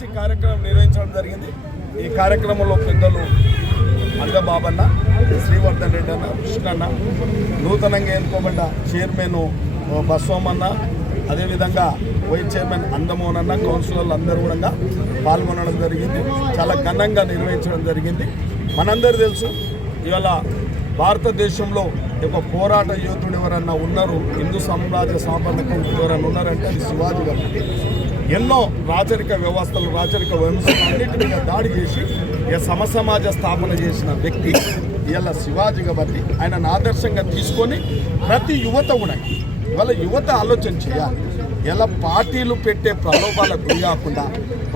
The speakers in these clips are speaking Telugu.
మంచి కార్యక్రమం నిర్వహించడం జరిగింది. ఈ కార్యక్రమంలో పెద్దలు అంగబాబన్న, శ్రీవర్ధన్ రెడ్డి అన్న, కృష్ణన్న, నూతనంగా ఎన్నుకోబడ్డ చైర్మన్ బస్వమన్న, అదేవిధంగా వైస్ చైర్మన్ అందమోహన్ అన్న, కౌన్సిలర్లు అందరూ కూడా పాల్గొనడం జరిగింది. చాలా ఘనంగా నిర్వహించడం జరిగింది. మనందరూ తెలుసు, ఇవాళ భారతదేశంలో ఒక పోరాట యోధుడు ఎవరన్నా ఉన్నారు, హిందూ సామ్రాజ్య స్థాపనకు ఎవరన్నా ఉన్నారంటే అది శివాజీ గారు. ఎన్నో రాచరిక వ్యవస్థలు, రాచరిక వంశాలు అన్నిటి మీద దాడి చేసి సమసమాజ స్థాపన చేసిన వ్యక్తి ఇలా శివాజీ కాబట్టి ఆయనను ఆదర్శంగా తీసుకొని ప్రతి యువత కూడా ఇవాళ యువత ఆలోచన చేయాలి. ఇలా పార్టీలు పెట్టే ప్రలోభాలకు గురి కాకుండా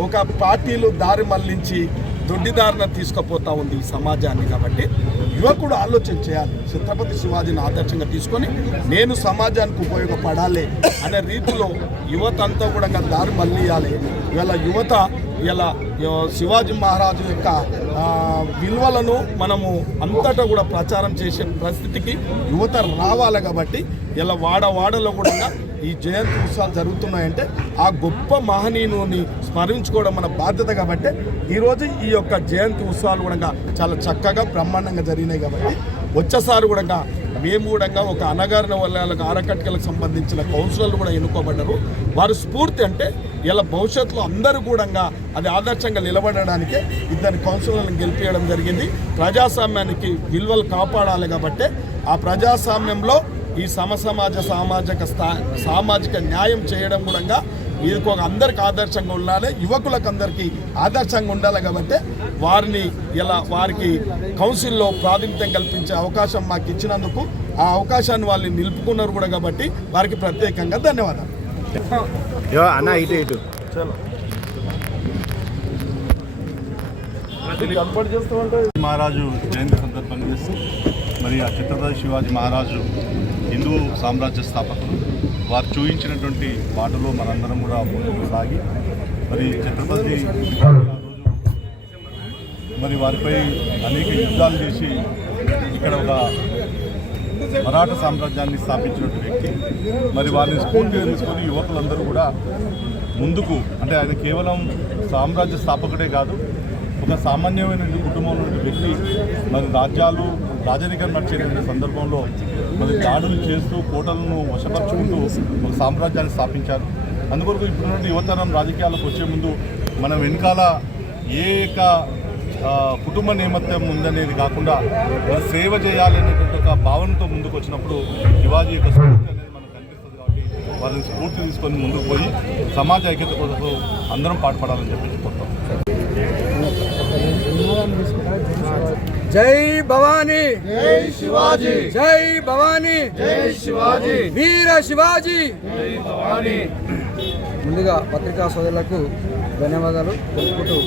ఒక పార్టీలు దారి మళ్లించి దొడ్డిదారిన తీసుకుపోతూ ఉంది ఈ సమాజాన్ని. కాబట్టి యువకుడు ఆలోచన చేయాలి. ఛత్రపతి శివాజీని ఆదర్శంగా తీసుకొని నేను సమాజానికి ఉపయోగపడాలి అనే రీతిలో యువత అంతా కూడా దారి మళ్ళీయాలి. ఇవాళ యువత ఇలా శివాజీ మహారాజు యొక్క విలువలను మనము అంతటా కూడా ప్రచారం చేసే పరిస్థితికి యువత రావాలి. కాబట్టి ఇలా వాడవాడలో కూడా ఈ జయంతి ఉత్సవాలు జరుగుతున్నాయంటే ఆ గొప్ప మహనీయుని స్మరించుకోవడం మన బాధ్యత. కాబట్టి ఈరోజు ఈ యొక్క జయంతి ఉత్సవాలు కూడా చాలా చక్కగా బ్రహ్మాండంగా జరిగినాయి. కాబట్టి వచ్చేసారి కూడా మేము కూడా ఒక అనగారిన వర్గాలకు, ఆరకట్కలకు సంబంధించిన కౌన్సిలర్లు కూడా ఎన్నుకోబడ్డారు. వారి స్ఫూర్తి అంటే ఇలా భవిష్యత్తులో అందరూ కూడా అది ఆదర్శంగా నిలబడడానికే ఇద్దరు కౌన్సిలర్లను గెలిపించడం జరిగింది. ప్రజాస్వామ్యానికి విలువలు కాపాడాలి. కాబట్టి ఆ ప్రజాస్వామ్యంలో ఈ సామాజిక న్యాయం చేయడం కూడా ఇది ఒక అందరికి ఆదర్శంగా ఉండాలి, యువకులకు అందరికీ ఆదర్శంగా ఉండాలి. కాబట్టి వారికి కౌన్సిల్లో ప్రాతినిధ్యం కల్పించే అవకాశం మాకు ఇచ్చినందుకు ఆ అవకాశాన్ని వాళ్ళు నిలుపుకున్నారు కూడా. కాబట్టి వారికి ప్రత్యేకంగా ధన్యవాదాలు. మహారాజు జయంతి సందర్భంగా చేస్తూ మరి ఆ ఛత్రపతి శివాజీ మహారాజు హిందూ సామ్రాజ్య స్థాపకులు. వారు చూపించినటువంటి బాటలో మనందరం కూడా ముందుకు సాగి మరి ఛత్రపతి మరి వారిపై అనేక యుద్ధాలు చేసి ఇక్కడ ఒక మరాఠా సామ్రాజ్యాన్ని స్థాపించినటువంటి వ్యక్తి. మరి వారిని స్ఫూర్తిగా తీసుకొని యువకులందరూ కూడా ముందుకు, అంటే ఆయన కేవలం సామ్రాజ్య స్థాపకుడే కాదు, ఒక సామాన్యమైన కుటుంబంలో ఉన్న వ్యక్తి. మరి రాజరికం నడిచే సందర్భంలో మరి దాడులు చేస్తూ కోటలను వశపరుచుకుంటూ ఒక సామ్రాజ్యాన్ని స్థాపించారు. అందుకొరకు ఇప్పుడున్న యువతరం రాజకీయాలకు వచ్చే ముందు మనం వెనకాల ఏ యొక్క కుటుంబ నేపథ్యం ఉందనేది కాకుండా సేవ చేయాలనేటువంటి ఒక భావనతో ముందుకు వచ్చినప్పుడు శివాజీ యొక్క స్ఫూర్తి అనేది మనకు కనిపిస్తుంది. కాబట్టి వారిని స్ఫూర్తి తీసుకొని ముందుకు పోయి సమాజ ఐక్యత కోసం అందరం పాటుపడాలని చెప్పి కోరుతాం. జై భవానీ, జై శివాజీ, జై భవానీ, జై శివాజీ, వీర శివాజీ, జై భవానీ. ముందుగా పత్రికా సోదరులకు ధన్యవాదాలు తెలుపుకుంటూ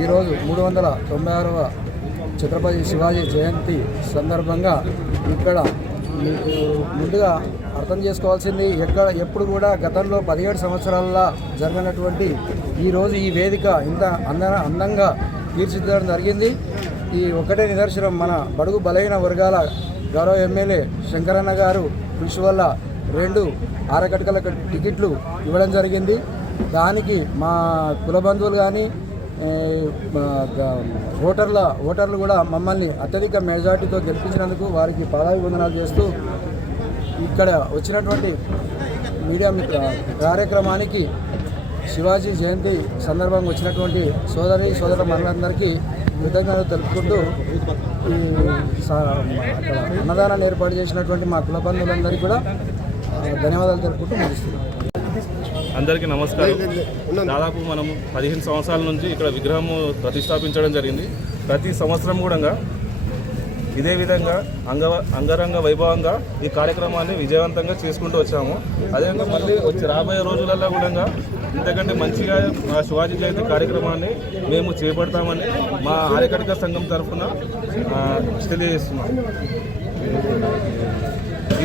ఈరోజు 396వ ఛత్రపతి శివాజీ జయంతి సందర్భంగా ఇక్కడ ముందుగా అర్థం చేసుకోవాల్సింది, ఎప్పుడు కూడా గతంలో 17 సంవత్సరాల జరగనటువంటి ఈరోజు ఈ వేదిక ఇంత అందంగా తీర్చిదిద్దడం జరిగింది. ఈ ఒకటే నిదర్శనం, మన బడుగు బలహీన వర్గాల గౌరవ ఎమ్మెల్యే శంకరన్న గారు కృషి వల్ల 2 ఆరకట్కల టికెట్లు ఇవ్వడం జరిగింది. దానికి మా కుల బంధువులు కానీ ఓటర్లు కూడా మమ్మల్ని అత్యధిక మెజార్టీతో గెలిపించినందుకు వారికి పాదాభివందనాలు చేస్తూ ఇక్కడ వచ్చినటువంటి మీడియా కార్యక్రమానికి శివాజీ జయంతి సందర్భంగా వచ్చినటువంటి సోదర మనులందరికీ కృతజ్ఞతలు తెలుపుకుంటూ అక్కడ అన్నదానాన్ని ఏర్పాటు చేసినటువంటి మా కుల బంధువులందరికీ కూడా ధన్యవాదాలు తెలుపుకుంటూ ముగిస్తున్నాం. అందరికీ నమస్కారం. దాదాపు మనం 15 సంవత్సరాల నుంచి ఇక్కడ విగ్రహం ప్రతిష్టాపించడం జరిగింది. ప్రతి సంవత్సరం కూడా ఇదే విధంగా అంగరంగ వైభవంగా ఈ కార్యక్రమాన్ని విజయవంతంగా చేసుకుంటూ వచ్చాము. అదేవిధంగా మళ్ళీ రాబోయే రోజులలో కూడా ఇంతకంటే మంచిగా మా శివాజీ జయంతి కార్యక్రమాన్ని మేము చేపడతామని మా ఆర్యకర్త సంఘం తరఫున తెలియజేస్తున్నాం.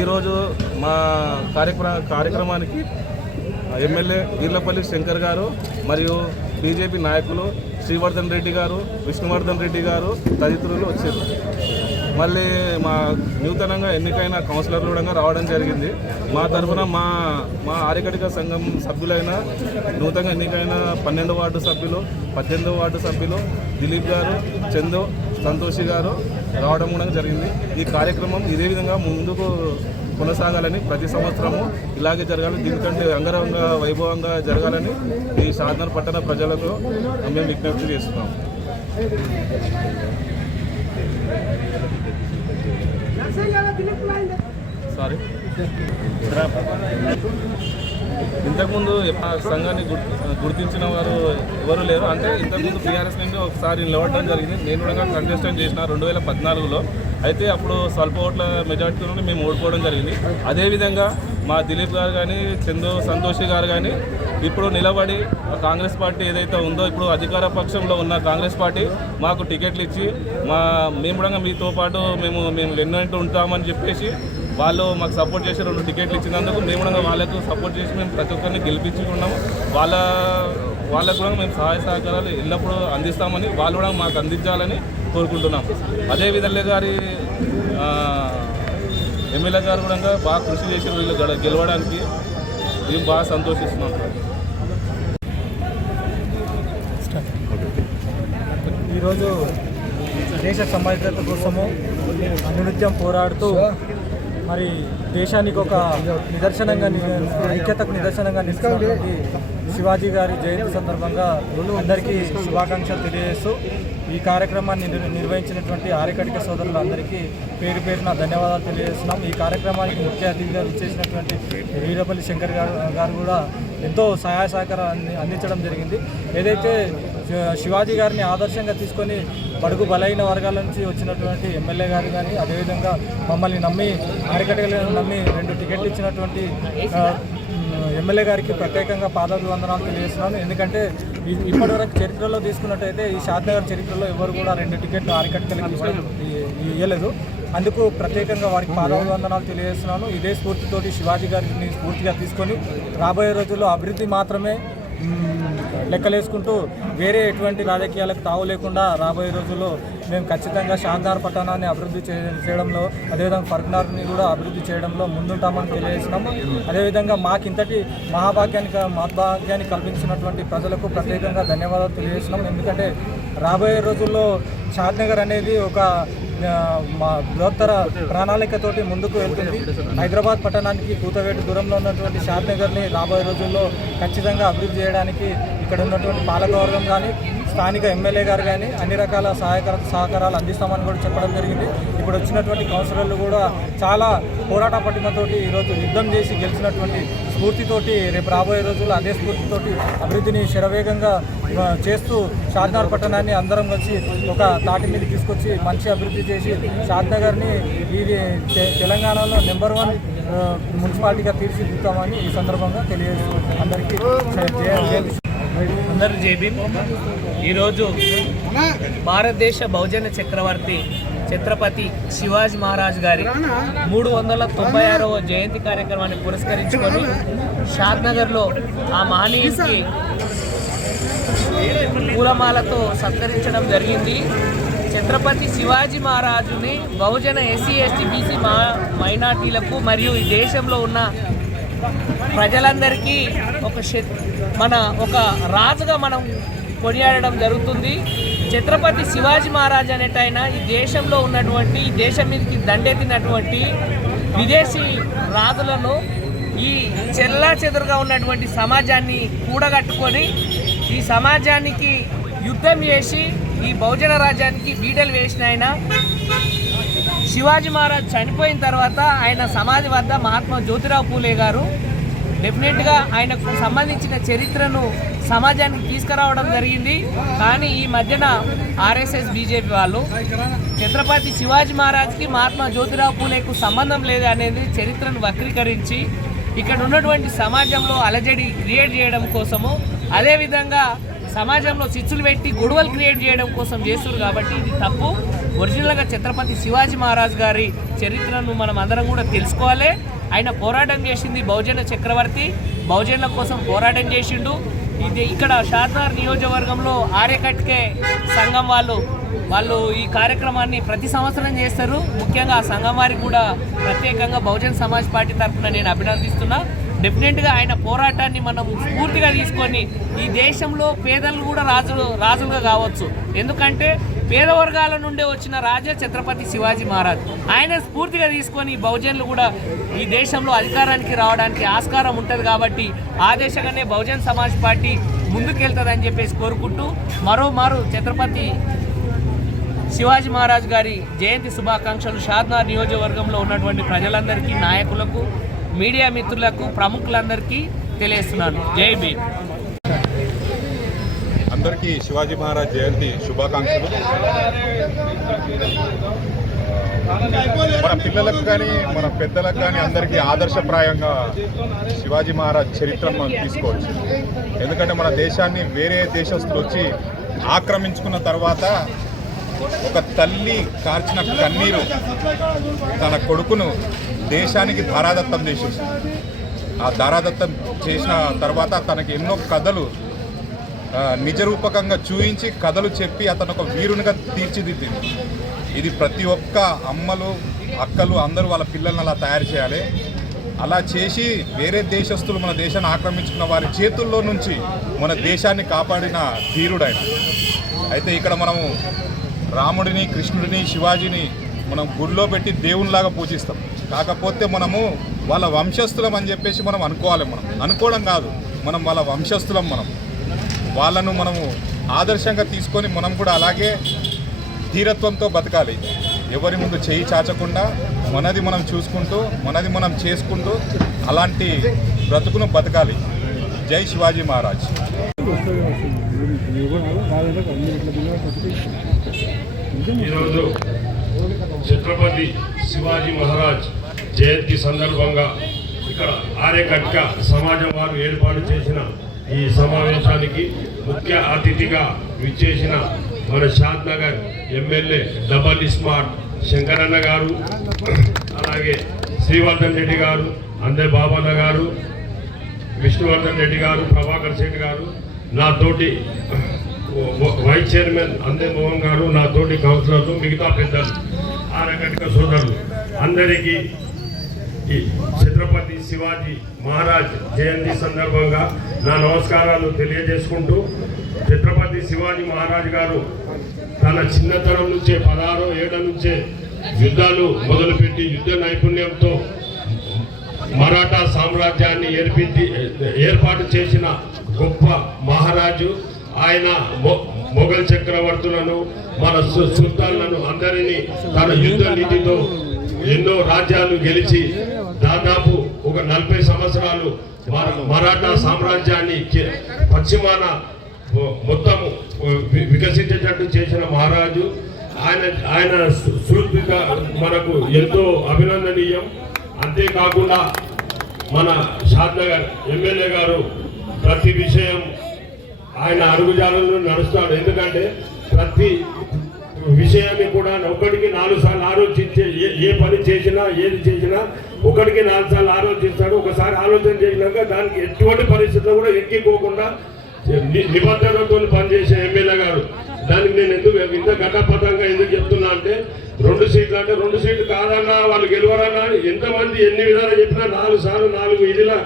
ఈరోజు మా కార్యక్రమానికి ఎమ్మెల్యే వీర్లపల్లి శంకర్ గారు మరియు బీజేపీ నాయకులు శ్రీవర్ధన్ రెడ్డి గారు, విష్ణువర్ధన్ రెడ్డి గారు తదితరులు వచ్చారు. మళ్ళీ మా నూతనంగా ఎన్నికైన కౌన్సిలర్లు కూడా రావడం జరిగింది. మా తరఫున మా ఆర్యకటిక సంఘం సభ్యులైన నూతనంగా ఎన్నికైన 12 వార్డు సభ్యులు, 18 వార్డు సభ్యులు దిలీప్ గారు, చందు, సంతోషి గారు రావడం కూడా జరిగింది. ఈ కార్యక్రమం ఇదే విధంగా ముందుకు కొనసాగాలని, ప్రతి సంవత్సరము ఇలాగే జరగాలి, దీనికంటే అంగరంగ వైభవంగా జరగాలని ఈ షాద్నగర్ పట్టణ ప్రజలకు మేము విజ్ఞప్తి చేస్తున్నాం. సారీ, ఇంతకుముందు సంఘాన్ని గుర్తించిన వారు ఎవరు లేరు. అంటే ఇంతకుముందు టీఆర్ఎస్ నుండి ఒకసారి నిలబడడం జరిగింది. నేను కూడా కంటెస్టెంట్ చేసిన 2014లో. అయితే అప్పుడు స్వల్ప ఓట్ల మెజార్టీతోనే మేము ఓడిపోవడం జరిగింది. అదేవిధంగా మా దిలీప్ గారు కానీ, చందు, సంతోషి గారు కానీ ఇప్పుడు నిలబడి కాంగ్రెస్ పార్టీ ఏదైతే ఉందో, ఇప్పుడు అధికార పక్షంలో ఉన్న కాంగ్రెస్ పార్టీ మాకు టికెట్లు ఇచ్చి మేము కూడా మీతో పాటు మేము ఎన్నో ఉంటామని చెప్పేసి వాళ్ళు మాకు సపోర్ట్ చేసి 2 టికెట్లు ఇచ్చినందుకు మేము కూడా వాళ్ళకు సపోర్ట్ చేసి మేము ప్రతి ఒక్కరిని గెలిపించుకున్నాము. వాళ్ళకు కూడా మేము సహాయ సహకారాలు ఎల్లప్పుడూ అందిస్తామని, వాళ్ళు కూడా మాకు అందించాలని కోరుకుంటున్నాం. అదేవిధంగా గారి ఎమ్మెల్యే గారు కూడా బాగా కృషి చేసి వీళ్ళు గెలవడానికి మేము బాగా సంతోషిస్తున్నాం. ఈరోజు దేశ సమైక్యత కోసము అనునిత్యం పోరాడుతూ మరి దేశానికి ఒక నిదర్శనంగా, ఐక్యతకు నిదర్శనంగా నిలిచినటువంటి శివాజీ గారి జయంతి సందర్భంగా అందరికీ శుభాకాంక్షలు తెలియజేస్తూ ఈ కార్యక్రమాన్ని నిర్వహించినటువంటి ఆర్యకటిక సోదరులందరికీ పేరు పేరున ధన్యవాదాలు తెలియజేస్తున్నాం. ఈ కార్యక్రమానికి ముఖ్య అతిథిగా విచ్చేసినటువంటి వీరపల్లి శంకర్ గారు కూడా ఎంతో సహాయ సహకారాన్ని అందించడం జరిగింది. ఏదైతే శివాజీ గారిని ఆదర్శంగా తీసుకొని బడుగు బలైన వర్గాల నుంచి వచ్చినటువంటి ఎమ్మెల్యే గారు కానీ, అదేవిధంగా మమ్మల్ని నమ్మి ఆర్యకటికలను నమ్మి 2 టికెట్లు ఇచ్చినటువంటి ఎమ్మెల్యే గారికి ప్రత్యేకంగా పాదాభివందనాలు తెలియజేస్తున్నాను. ఎందుకంటే ఇప్పటివరకు చరిత్రలో తీసుకున్నట్టయితే ఈ షాద్నగర్ చరిత్రలో ఎవరు కూడా 2 టికెట్లు ఆర్యకటికలకు ఇవ్వలేదు. అందుకు ప్రత్యేకంగా వారికి పాదాభివందనాలు తెలియజేస్తున్నాను. ఇదే స్ఫూర్తితోటి శివాజీ గారిని స్ఫూర్తిగా తీసుకొని రాబోయే రోజుల్లో అభివృద్ధి మాత్రమే లెక్కలేసుకుంటూ వేరే ఎటువంటి రాజకీయాలకు తావు లేకుండా రాబోయే రోజుల్లో మేము ఖచ్చితంగా షాద్నగర్ పట్టణాన్ని అభివృద్ధి చేయడంలో, అదేవిధంగా ఫర్క్నగర్ని కూడా అభివృద్ధి చేయడంలో ముందుంటామని తెలియజేస్తున్నాము. అదేవిధంగా మాకు ఇంతటి మహద్భాగ్యాన్ని కల్పించినటువంటి ప్రజలకు ప్రత్యేకంగా ధన్యవాదాలు తెలియజేస్తున్నాం. ఎందుకంటే రాబోయే రోజుల్లో షాద్నగర్ అనేది ఒక మా బృహత్తర ప్రణాళికతోటి ముందుకు వెళ్తుంది. హైదరాబాద్ పట్టణానికి కూతవేటు దూరంలో ఉన్నటువంటి షాద్నగర్ని రాబోయే రోజుల్లో ఖచ్చితంగా అభివృద్ధి చేయడానికి ఇక్కడ ఉన్నటువంటి పాలకవర్గం కానీ, స్థానిక ఎమ్మెల్యే గారు కానీ అన్ని రకాల సహకారాలు అందిస్తామని కూడా చెప్పడం జరిగింది. ఇప్పుడు వచ్చినటువంటి కౌన్సిలర్లు కూడా చాలా పోరాట పట్టినతోటి ఈరోజు యుద్ధం చేసి గెలిచినటువంటి స్ఫూర్తితోటి రేపు రాబోయే రోజుల్లో అదే స్ఫూర్తితోటి అభివృద్ధిని శరవేగంగా చేస్తూ షాద్నగర్ పట్టణాన్ని అందరం వచ్చి ఒక తాటి మీద తీసుకొచ్చి మంచి అభివృద్ధి చేసి షాద్నగర్ని ఇది తెలంగాణలో నెంబర్ 1 మున్సిపాలిటీగా తీర్చిదిద్దామని ఈ సందర్భంగా తెలియజేస్తూ అందరికీ అందరూ జైభీమ్. ఈరోజు భారతదేశ బహుజన చక్రవర్తి ఛత్రపతి శివాజీ మహారాజ్ గారి 396వ జయంతి కార్యక్రమాన్ని పురస్కరించుకొని షాద్నగర్లో ఆ మహనీయుడికి పూలమాలతో సత్కరించడం జరిగింది. ఛత్రపతి శివాజీ మహారాజుని బహుజన ఎస్సీ, ఎస్టీ, బీసీ మైనార్టీలకు మరియు ఈ దేశంలో ఉన్న ప్రజలందరికీ ఒక రాజుగా మనం కొనియాడడం జరుగుతుంది. ఛత్రపతి శివాజీ మహారాజ్ అనేటైన ఈ దేశంలో ఉన్నటువంటి, ఈ దేశం మీదకి దండెత్తినటువంటి విదేశీ రాజులను ఈ చెల్లాచెదురుగా ఉన్నటువంటి సమాజాన్ని కూడగట్టుకొని ఈ సమాజానికి యుద్ధం చేసి ఈ బహుజన రాజ్యానికి బీడలు వేసిన ఆయన శివాజీ మహారాజ్ చనిపోయిన తర్వాత ఆయన సమాధి వద్ద మహాత్మా జ్యోతిరావు పూలే గారు డెఫినెట్గా ఆయనకు సంబంధించిన చరిత్రను సమాజానికి తీసుకురావడం జరిగింది. కానీ ఈ మధ్యన ఆర్ఎస్ఎస్, బీజేపీ వాళ్ళు ఛత్రపతి శివాజీ మహారాజ్కి మహాత్మా జ్యోతిరావు పూలేకు సంబంధం లేదు అనేది చరిత్రను వక్రీకరించి ఇక్కడ ఉన్నటువంటి సమాజంలో అలజడి క్రియేట్ చేయడం కోసము, అదేవిధంగా సమాజంలో చిచ్చులు పెట్టి గొడవలు క్రియేట్ చేయడం కోసం చేస్తున్నారు. కాబట్టి ఇది తప్పు. ఒరిజినల్గా ఛత్రపతి శివాజీ మహారాజ్ గారి చరిత్రను మనం అందరం కూడా తెలుసుకోవాలి. ఆయన పోరాటం చేసింది బహుజన చక్రవర్తి, బహుజనుల కోసం పోరాటం చేసిండు. ఇది ఇక్కడ షాద్నగర్ నియోజకవర్గంలో ఆర్యకట్కే సంఘం వాళ్ళు వాళ్ళు ఈ కార్యక్రమాన్ని ప్రతి సంవత్సరం చేస్తారు. ముఖ్యంగా ఆ సంఘం వారికి కూడా ప్రత్యేకంగా బహుజన్ సమాజ్ పార్టీ తరఫున నేను అభినందిస్తున్నా. డెఫినెట్గా ఆయన పోరాటాన్ని మనం స్ఫూర్తిగా తీసుకొని ఈ దేశంలో పేదలు కూడా రాజులుగా కావచ్చు. ఎందుకంటే పేద వర్గాల నుండే వచ్చిన రాజా ఛత్రపతి శివాజీ మహారాజ్. ఆయన స్ఫూర్తిగా తీసుకొని బహుజనులు కూడా ఈ దేశంలో అధికారానికి రావడానికి ఆస్కారం ఉంటుంది. కాబట్టి ఆ దేశంగానే బహుజన్ సమాజ్ పార్టీ ముందుకెళ్తుందని చెప్పేసి కోరుకుంటూ మరోమారు ఛత్రపతి శివాజీ మహారాజ్ గారి జయంతి శుభాకాంక్షలు షాద్నగర్ నియోజకవర్గంలో ఉన్నటువంటి ప్రజలందరికీ, నాయకులకు, మీడియా మిత్రులకు, ప్రముఖులందరికీ తెలియజేస్తున్నాను. జై భీమ్. అందరికీ శివాజీ మహారాజ్ జయంతి శుభాకాంక్షలు. మన పిల్లలకు కానీ మన పెద్దలకు కానీ అందరికీ ఆదర్శప్రాయంగా శివాజీ మహారాజ్ చరిత్ర మనం తీసుకోవచ్చు. ఎందుకంటే మన దేశాన్ని వేరే దేశస్తులు వచ్చి ఆక్రమించుకున్న తర్వాత ఒక తల్లి కార్చిన కన్నీరు తన కొడుకును దేశానికి ధారాదత్తం చేసేసి, ఆ ధారాదత్తం చేసిన తర్వాత తనకి ఎన్నో కథలు నిజరూపకంగా చూయించి కథలు చెప్పి అతను ఒక వీరునిగా తీర్చిదిద్దింది. ఇది ప్రతి ఒక్క అమ్మలు, అక్కలు అందరూ వాళ్ళ పిల్లల్ని అలా తయారు చేయాలి. అలా చేసి వేరే దేశస్తులు మన దేశాన్ని ఆక్రమించుకున్న వారి చేతుల్లో నుంచి మన దేశాన్ని కాపాడిన ధీరుడైన. అయితే ఇక్కడ మనము రాముడిని, కృష్ణుడిని, శివాజీని మనం గుడిలో పెట్టి దేవునిలాగా పూజిస్తాం. కాకపోతే మనము వాళ్ళ వంశస్థులం అని చెప్పేసి మనం అనుకోవాలి. మనం అనుకోవడం కాదు, మనం వాళ్ళ వంశస్థులం. వాళ్ళను మనము ఆదర్శంగా తీసుకొని మనం కూడా అలాగే ధీరత్వంతో బతకాలి. ఎవరి ముందు చేయి చాచకుండా మనది మనం చూసుకుంటూ, మనది మనం చేసుకుంటూ అలాంటి బ్రతుకును బతకాలి. జై శివాజీ మహారాజ్. ఈరోజు ఛత్రపతి శివాజీ మహారాజ్ జయంతి సందర్భంగా ఇక్కడ ఆర్యకట్క సమాజం వారు ఏర్పాటు చేసిన ఈ సమావేశానికి ముఖ్య అతిథిగా విచ్చేసిన మన షాద్నగర్ ఎమ్మెల్యే డబల్ స్మార్ట్ శంకరన్న గారు, అలాగే శ్రీవర్ధన్ రెడ్డి గారు, అందే బాబన్న గారు, విష్ణువర్ధన్ రెడ్డి గారు, ప్రభాకర్ శెట్టి గారు, నాతోటి వైస్ చైర్మన్ అందే మోహన్ గారు, నాతోటి కౌన్సిలర్లు, మిగతా పెద్దలు, ఆర్యకట్క సోదరులు అందరికీ ఈ ఛత్రపతి శివాజీ మహారాజ్ జయంతి సందర్భంగా నా నమస్కారాలు తెలియజేసుకుంటూ, ఛత్రపతి శివాజీ మహారాజ్ గారు తన చిన్నతనం నుంచే 16 ఏళ్ల నుంచే యుద్ధాలు మొదలుపెట్టి యుద్ధ నైపుణ్యంతో మరాఠా సామ్రాజ్యాన్ని ఏర్పాటు చేసిన గొప్ప మహారాజు ఆయన. మొఘల్ చక్రవర్తులను, మన సుల్తాన్లను అందరినీ తన యుద్ధ నీతితో ఎన్నో రాజ్యాలు గెలిచి దాదాపు ఒక 40 సంవత్సరాలు మరాఠా సామ్రాజ్యాన్ని పశ్చిమాన మొత్తం వికసించేటట్టు చేసిన మహారాజు ఆయన స్ఫూర్తిగా మనకు ఎంతో అభినందనీయం. అంతేకాకుండా మన షాద్నగర్ ఎమ్మెల్యే గారు ప్రతి విషయం ఆయన అడుగుజాడల్లో నడుస్తాడు. ఎందుకంటే ప్రతి విషయాన్ని కూడా ఒకటికి 4 సార్లు ఆలోచించే, ఏ పని చేసినా ఏది చేసినా ఒకటికి 4 సార్లు ఆలోచిస్తాడు. ఒకసారి ఆలోచన చేసినాక దానికి ఎటువంటి పరిస్థితుల్లో కూడా ఎక్కిపోకుండా నిబద్ధతతో పనిచేసే ఎమ్మెల్యే గారు. దానికి నేను ఎందుకు ఇంత ఘటపథంగా ఎందుకు చెప్తున్నా అంటే 2 సీట్లు అంటే 2 సీట్లు కాదన్నా, వాళ్ళు గెలవరన్నా, ఎంతమంది ఎన్ని విధాలు చెప్పినా 4 సార్లు 4 ఇదిలా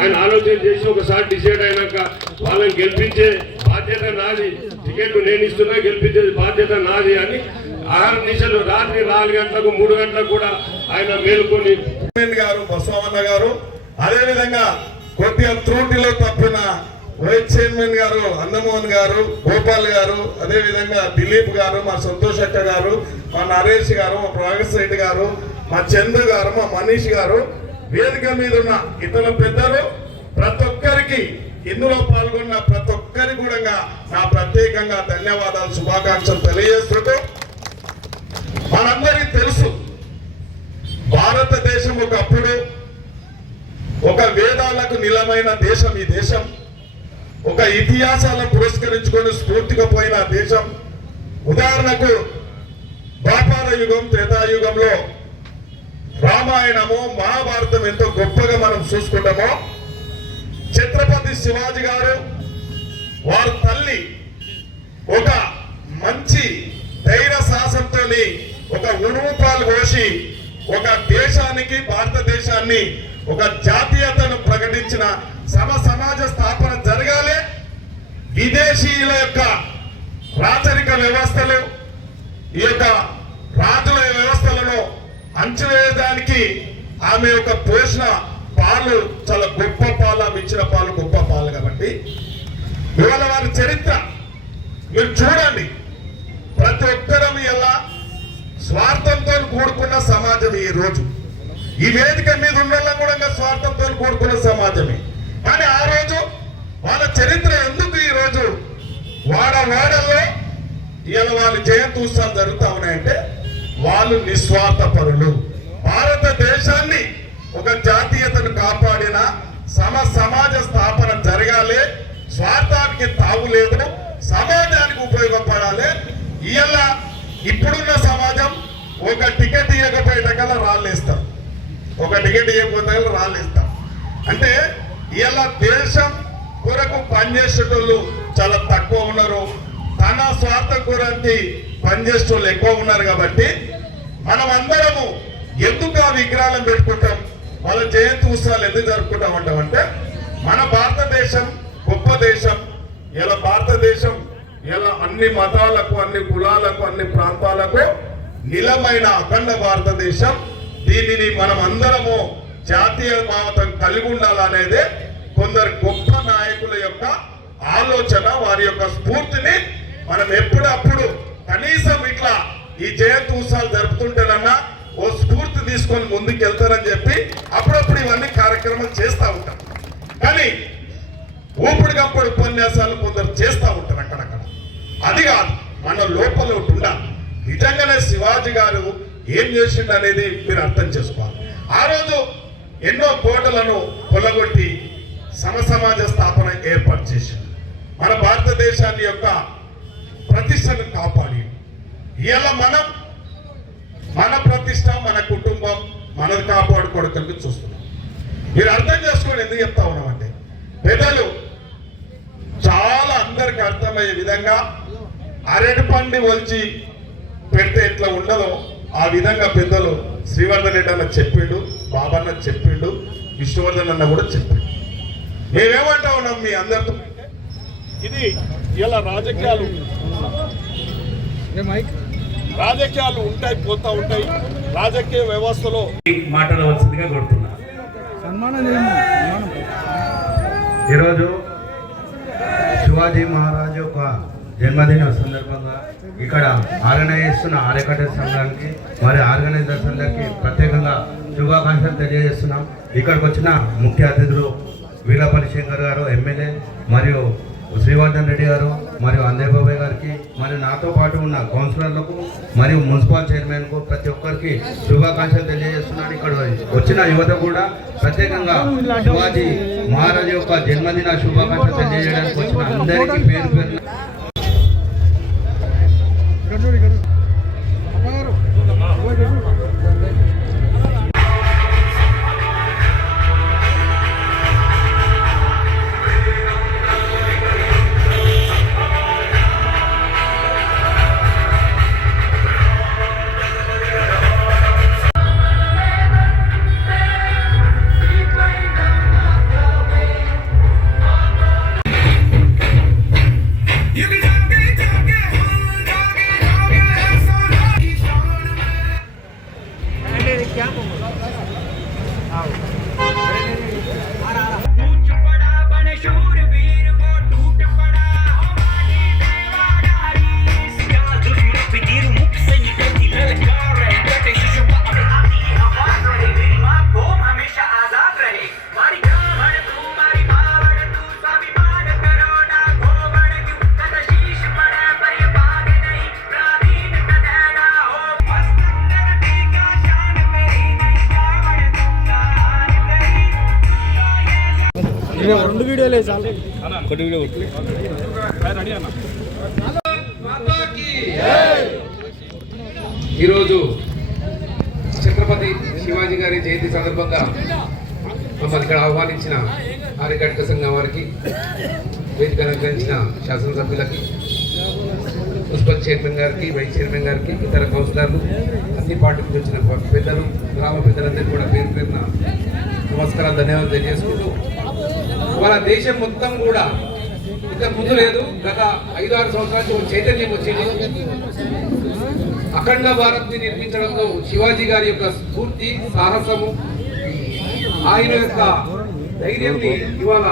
ఆయన ఆలోచన చేసి ఒకసారి డిసైడ్ అయినాక వాళ్ళని గెలిపించే బాధ్యత నాది, టికెట్ నేను ఇస్తున్నా, గెలిపించే బాధ్యత నాది అని 6 నిమిషాలు రాత్రి 4 గంటలకు 3 గంటలకు కూడా ఆయన మేలుకొని గారు, బసవన్న గారు, అదేవిధంగా కొద్దిగా త్రూటిలో తప్పిన వైస్ చైర్మన్ గారు అందమోహన్ గారు, గోపాల్ గారు, అదేవిధంగా దిలీప్ గారు, మా సంతోష్ అక్క గారు, మా నరేష్ గారు, మా ప్రకాశ్ రెడ్డి గారు, మా చంద్ర గారు, మా మనీష్ గారు, వేదిక మీద ఉన్న ఇతర పెద్దలు, ప్రతి ఒక్కరికి ఇందులో పాల్గొన్న ప్రతి ఒక్కరికి కూడా నా ప్రత్యేకంగా ధన్యవాదాలు, శుభాకాంక్షలు తెలియజేస్తూ, మనందరికీ తెలుసు భారతదేశం ఒకప్పుడు ఒక వేదాలకు నిలమైన దేశం. ఈ దేశం ఒక ఇతిహాసాలను పురస్కరించుకొని స్ఫూర్తిగా పోయిన దేశం. ఉదాహరణకు ద్వాపర యుగం, త్రేతాయుగంలో రామాయణము, మహాభారతం ఎంతో గొప్పగా మనం చూసుకుంటామో, ఛత్రపతి శివాజీ గారు వారి తల్లి ఒక మంచి ఒక ఉరుము పాలు పోసి ఒక దేశానికి భారతదేశాన్ని ఒక జాతీయతను ప్రకటించిన సమాజ స్థాపన జరగాలి. విదేశీయుల యొక్క రాచరిక వ్యవస్థలు ఈ యొక్క రాజుల వ్యవస్థలను అంచువేయడానికి ఆమె యొక్క పోషణ పాలు చాలా గొప్ప పాలు, ఆమె ఇచ్చిన పాలు గొప్ప పాలు. కాబట్టి ఇవాళ వారి చరిత్ర మీరు చూడండి. ప్రతి ఒక్కరం ఎలా స్వార్థంతో కూడుకున్న సమాజం ఈ రోజు. ఈ వేదిక మీద ఉన్న కూడా స్వార్థంతో కూడుకున్న సమాజమే. కానీ ఆ రోజు వాళ్ళ చరిత్ర ఎందుకు ఈ రోజు వాడల్లో ఇవాళ వాళ్ళ జయంతి ఉత్సవాలు జరుగుతా ఉన్నాయంటే వాళ్ళు నిస్వార్థ పరులు. భారతదేశాన్ని ఒక జాతీయతను కాపాడిన సమాజ స్థాపన జరగాలి. స్వార్థానికి తావు లేదు, సమాజానికి ఉపయోగపడాలి. ఇవాళ ఇప్పుడున్న సమాజం ఒక టికెట్ ఇవ్వకపోయేట కల్లా రాళ్ళేస్తాం, ఒక టికెట్ ఇవ్వకపోతే రాళ్ళేస్తాం. అంటే ఇవాళ దేశం కొరకు పనిచేసేటోళ్ళు చాలా తక్కువ ఉన్నారు, తన స్వార్థం కొరకు పనిచేసేటోళ్ళు ఎక్కువ ఉన్నారు. కాబట్టి మనం అందరము ఎందుకు ఆ విగ్రహాలను పెట్టుకుంటాం, వాళ్ళ జయంతి ఉత్సవాలు ఎందుకు జరుపుకుంటాం అంటామంటే మన భారతదేశం గొప్ప దేశం. ఇలా భారతదేశం ఇలా అన్ని మతాలకు, అన్ని కులాలకు, అన్ని ప్రాంతాలకు నిలమైన అఖండ భారతదేశం. దీనిని మనం అందరము జాతీయ భావతం కలిగి ఉండాలనేదే కొందరు గొప్ప నాయకుల యొక్క ఆలోచన, వారి యొక్క స్ఫూర్తిని మనం ఎప్పుడప్పుడు కనీసం ఇట్లా ఈ జయంతి ఉత్సవాలు జరుపుతుంటేనన్నా ఓ స్ఫూర్తి తీసుకొని ముందుకు వెళ్తారని చెప్పి అప్పుడప్పుడు ఇవన్నీ కార్యక్రమాలు చేస్తూ ఉంటాం. కానీ ఊపిడికప్పుడు ఉపన్యాసాలు కొందరు చేస్తూ ఉంటారు అక్కడక్కడ. అది కాదు, మన లోపల ఒకటి ఉండాలి. నిజంగానే శివాజీ గారు ఏం చేసిండు అనేది మీరు అర్థం చేసుకోవాలి. ఆ రోజు ఎన్నో కోటలను కొల్లగొట్టి సమాజ స్థాపన ఏర్పాటు చేసిండు. మన భారతదేశాన్ని యొక్క ప్రతిష్టను కాపాడి ఇవాళ మనం మన ప్రతిష్ట, మన కుటుంబం మనది కాపాడుకోవడానికి చూస్తున్నాం. మీరు అర్థం చేసుకోండి ఎందుకు చెప్తా ఉన్నామంటే పెద్దలు చాలా అందరికి అర్థమయ్యే విధంగా అరటి పండు ఒలిచి పెడితే ఎట్లా ఉండదో ఆ విధంగా పెద్దలు శ్రీవర్ధన్ రెడ్డి అన్న చెప్పిండు, బాబన్న చెప్పిండు, విష్ణువర్ధన్ అన్న కూడా చెప్పిండు. మేమేమంటా ఉన్నాం మీ అందరితో, ఇది ఇలా రాజకీయాలు ఉంటాయి, పోతా ఉంటాయి. రాజకీయ వ్యవస్థలో మాట్లాడవలసిందిగా కోరుతున్నా. ఈరోజు శివాజీ మహారాజ్ యొక్క జన్మదిన సందర్భంగా ఇక్కడ ఆర్గనైజ్ చేస్తున్న ఆర్యకట్ట సంఘానికి మరి ఆర్గనైజర్స్కి ప్రత్యేకంగా శుభాకాంక్షలు తెలియజేస్తున్నాం. ఇక్కడికి వచ్చిన ముఖ్య అతిథులు వీలపల్లి శంకర్ గారు ఎమ్మెల్యే, మరియు శ్రీవర్ధన్ రెడ్డి గారు, మరియు అంజయ్ బాబాయ్ గారికి, మరియు నాతో పాటు ఉన్న కౌన్సిలర్లకు మరియు మున్సిపల్ చైర్మన్కు ప్రతి ఒక్కరికి శుభాకాంక్షలు తెలియజేస్తున్నాను. ఇక్కడ వచ్చిన యువత కూడా ప్రత్యేకంగా శివాజీ మహారాజ్ యొక్క జన్మదిన శుభాకాంక్షలు తెలియజేయడానికి వచ్చిన అందరికీ పేరు పేరు రెండు వీడియోలే చాలు. ఒకటి వీడియో ఈరోజు ఛత్రపతి శివాజీ గారి జయంతి సందర్భంగా మమ్మల్ని ఇక్కడ ఆహ్వానించిన ఆర్యకట్ట సంఘం వారికి, వేదిక అలంకరించిన శాసనసభ్యులకి, మున్సిపల్ చైర్మన్ గారికి, వైస్ చైర్మన్ గారికి, ఇతర కౌన్సిలర్లు, అన్ని పార్టీ నుంచి వచ్చిన పెద్దలు, గ్రామ పెద్దలందరికీ కూడా పేరు పేరున నమస్కారాలు, ధన్యవాదాలు తెలియజేసుకుంటూ, మన దేశం మొత్తం కూడా ఇంతకు ముందు లేదు, గత 5-6 సంవత్సరాలకు చైతన్యం వచ్చింది. అఖండ భారత్ని నిర్మించడంలో శివాజీ గారి యొక్క స్ఫూర్తి, సాహసము, ఆయన యొక్క ధైర్యంని ఇవాళ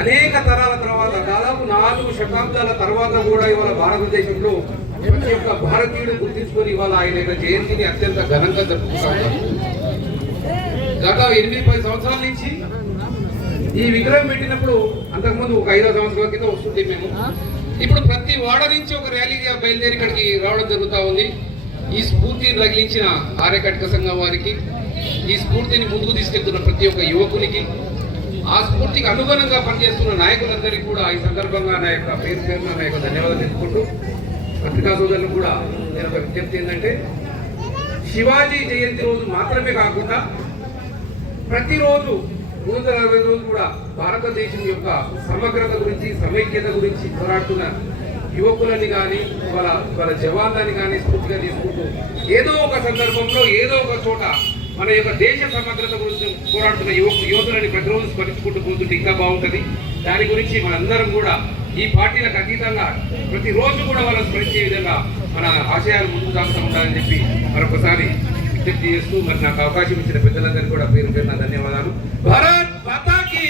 అనేక తరాల తర్వాత, దాదాపు 4 శతాబ్దాల తర్వాత కూడా ఇవాళ భారతదేశంలో ప్రతి ఒక్క భారతీయుడు గుర్తించుకొని ఇవాళ ఆయన యొక్క జయంతిని అత్యంత ఘనంగా జరుపుకుంటారు. గత 8-10 సంవత్సరాల నుంచి ఈ విగ్రహం పెట్టినప్పుడు, అంతకుముందు ఒక 5 సంవత్సరాల కింద వస్తుంది మేము, ఇప్పుడు ప్రతి వాడ నుంచి ఒక ర్యాలీగా బయలుదేరి ఇక్కడికి రావడం జరుగుతూ ఉంది. ఈ స్ఫూర్తిని రగిలించిన ఆర్యకట్క సంఘం వారికి, ఈ స్ఫూర్తిని ముందుకు తీసుకెళ్తున్న ప్రతి ఒక్క యువకునికి, ఆ స్ఫూర్తికి అనుగుణంగా పనిచేస్తున్న నాయకులందరికీ కూడా ఈ సందర్భంగా నా యొక్క పేరున నా యొక్క ధన్యవాదాలు తెలుపుకుంటూ, పత్రికా సోదరులు కూడా నేను ఒక విజ్ఞప్తి ఏంటంటే, శివాజీ జయంతి రోజు మాత్రమే కాకుండా ప్రతిరోజు 360 రోజులు కూడా భారతదేశం యొక్క సమగ్రత గురించి, సమైక్యత గురించి పోరాడుతున్న యువకులని కానీ, వాళ్ళ జవాన్లని కానీ స్ఫూర్తిగా తీసుకుంటూ, ఏదో ఒక సందర్భంలో ఏదో ఒక చోట మన యొక్క దేశ సమగ్రత గురించి పోరాడుతున్న యువతులని ప్రతిరోజు స్మరించుకుంటూ పోతుంటే ఇంకా బాగుంటుంది. దాని గురించి మనందరం కూడా ఈ పార్టీలకు అతీతంగా ప్రతిరోజు కూడా వాళ్ళని స్మరించే విధంగా మన ఆశయాలు ముందుకు సాగుతూ ఉండాలని చెప్పి మరొకసారి విజ్ఞప్తి చేస్తూ, మరి నాకు అవకాశం ఇచ్చిన పెద్దలందరికీ కూడా పేరు పేరున ధన్యవాదాలు. భారత్ మాతాకి